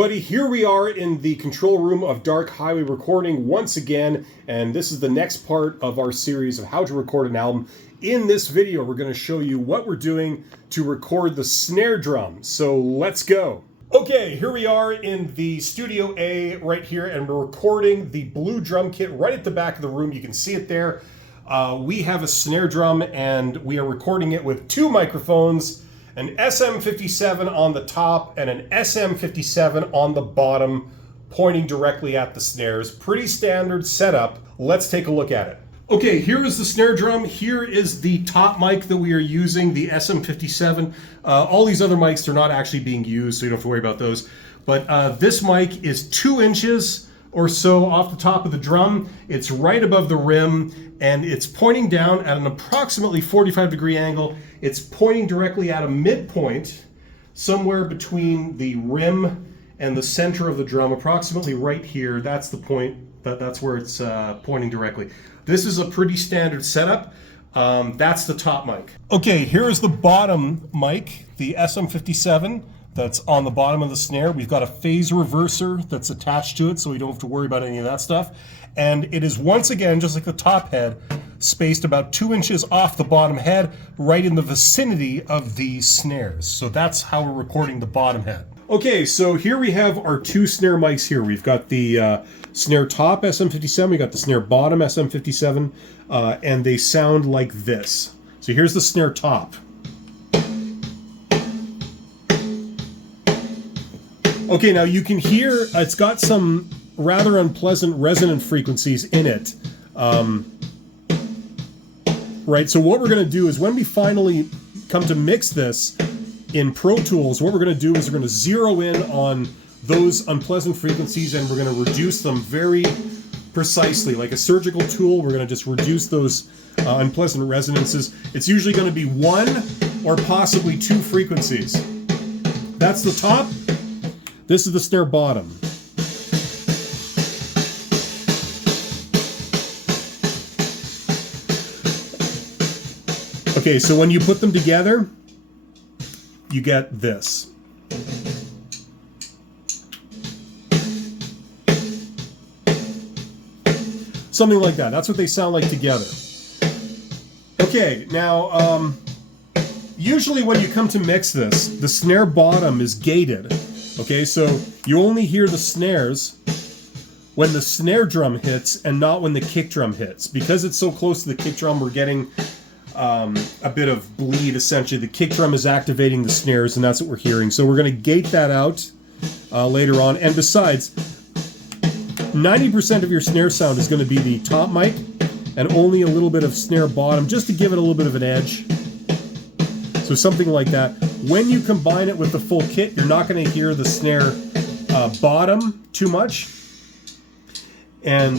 everybody, here we are in the control room of Dark Highway Recording once again, and this is the next part of our series of how to record an album. In this video, we're going to show you what we're doing to record the snare drum. So let's go. Okay, here we are in the Studio A right here, and we're recording the blue drum kit right at the back of the room. You can see it there. We have a snare drum, and we are recording it with two microphones, an SM57 on the top and an SM57 on the bottom, pointing directly at the snares. Pretty standard setup. Let's take a look at it. Okay, here is the snare drum. Here is the top mic that we are using, the SM57. All these other mics, they're not actually being used, so you don't have to worry about those. But this mic is 2 inches or so off the top of the drum. It's right above the rim, and it's pointing down at an approximately 45-degree angle. It's pointing directly at a midpoint, somewhere between the rim and the center of the drum, approximately right here. That's the point. That's where it's pointing directly. This is a pretty standard setup. That's the top mic. Okay, here is the bottom mic, the SM57. That's on the bottom of the snare. We've got a phase reverser that's attached to it, so we don't have to worry about any of that stuff. And it is, once again, just like the top head, spaced about 2 inches off the bottom head, right in the vicinity of the snares. So that's how we're recording the bottom head. Okay, so here we have our two snare mics here. We've got the snare top SM57, we got the snare bottom SM57, and they sound like this. So here's the snare top. Okay, now you can hear it's got some rather unpleasant resonant frequencies in it. Right, so what we're going to do is when we finally come to mix this in Pro Tools, what we're going to do is we're going to zero in on those unpleasant frequencies, and we're going to reduce them very precisely. Like a surgical tool, we're going to just reduce those unpleasant resonances. It's usually going to be 1 or possibly 2 frequencies. That's the top. This is the snare bottom. Okay, so when you put them together, you get this. Something like that. That's what they sound like together. Okay, now, usually when you come to mix this, the snare bottom is gated. Okay, so you only hear the snares when the snare drum hits and not when the kick drum hits. Because it's so close to the kick drum, we're getting a bit of bleed, essentially. The kick drum is activating the snares, and that's what we're hearing. So we're going to gate that out later on. And besides, 90% of your snare sound is going to be the top mic and only a little bit of snare bottom, just to give it a little bit of an edge. So something like that. When you combine it with the full kit, you're not going to hear the snare bottom too much. And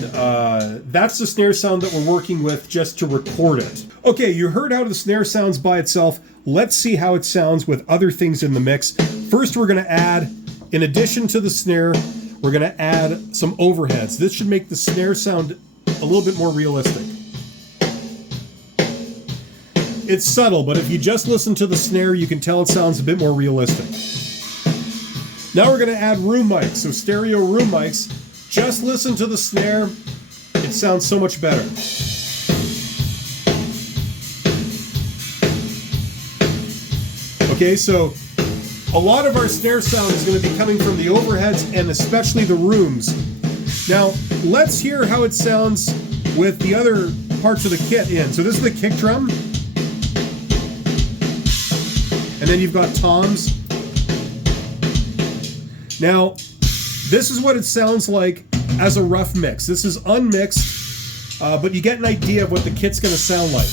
that's the snare sound that we're working with just to record it. Okay, you heard how the snare sounds by itself. Let's see how it sounds with other things in the mix. First, we're going to add, in addition to the snare, we're going to add some overheads. This should make the snare sound a little bit more realistic. It's subtle, but if you just listen to the snare, you can tell it sounds a bit more realistic. Now we're going to add room mics, so stereo room mics. Just listen to the snare. It sounds so much better. Okay, so a lot of our snare sound is going to be coming from the overheads and especially the rooms. Now, let's hear how it sounds with the other parts of the kit in. So this is the kick drum. And then you've got toms. Now, this is what it sounds like as a rough mix. This is unmixed, but you get an idea of what the kit's going to sound like.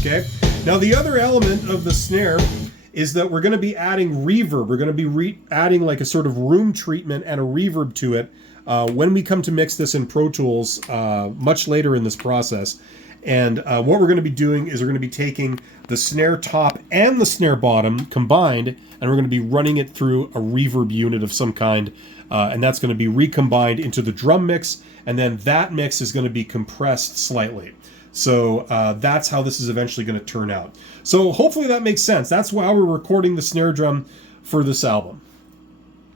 Okay? Now, the other element of the snare is that we're going to be adding reverb. We're going to be adding like a sort of room treatment and a reverb to it when we come to mix this in Pro Tools much later in this process. And what we're going to be doing is we're going to be taking the snare top and the snare bottom combined, and we're going to be running it through a reverb unit of some kind, and that's going to be recombined into the drum mix, and then that mix is going to be compressed slightly. So that's how this is eventually going to turn out. So hopefully that makes sense. That's why we're recording the snare drum for this album.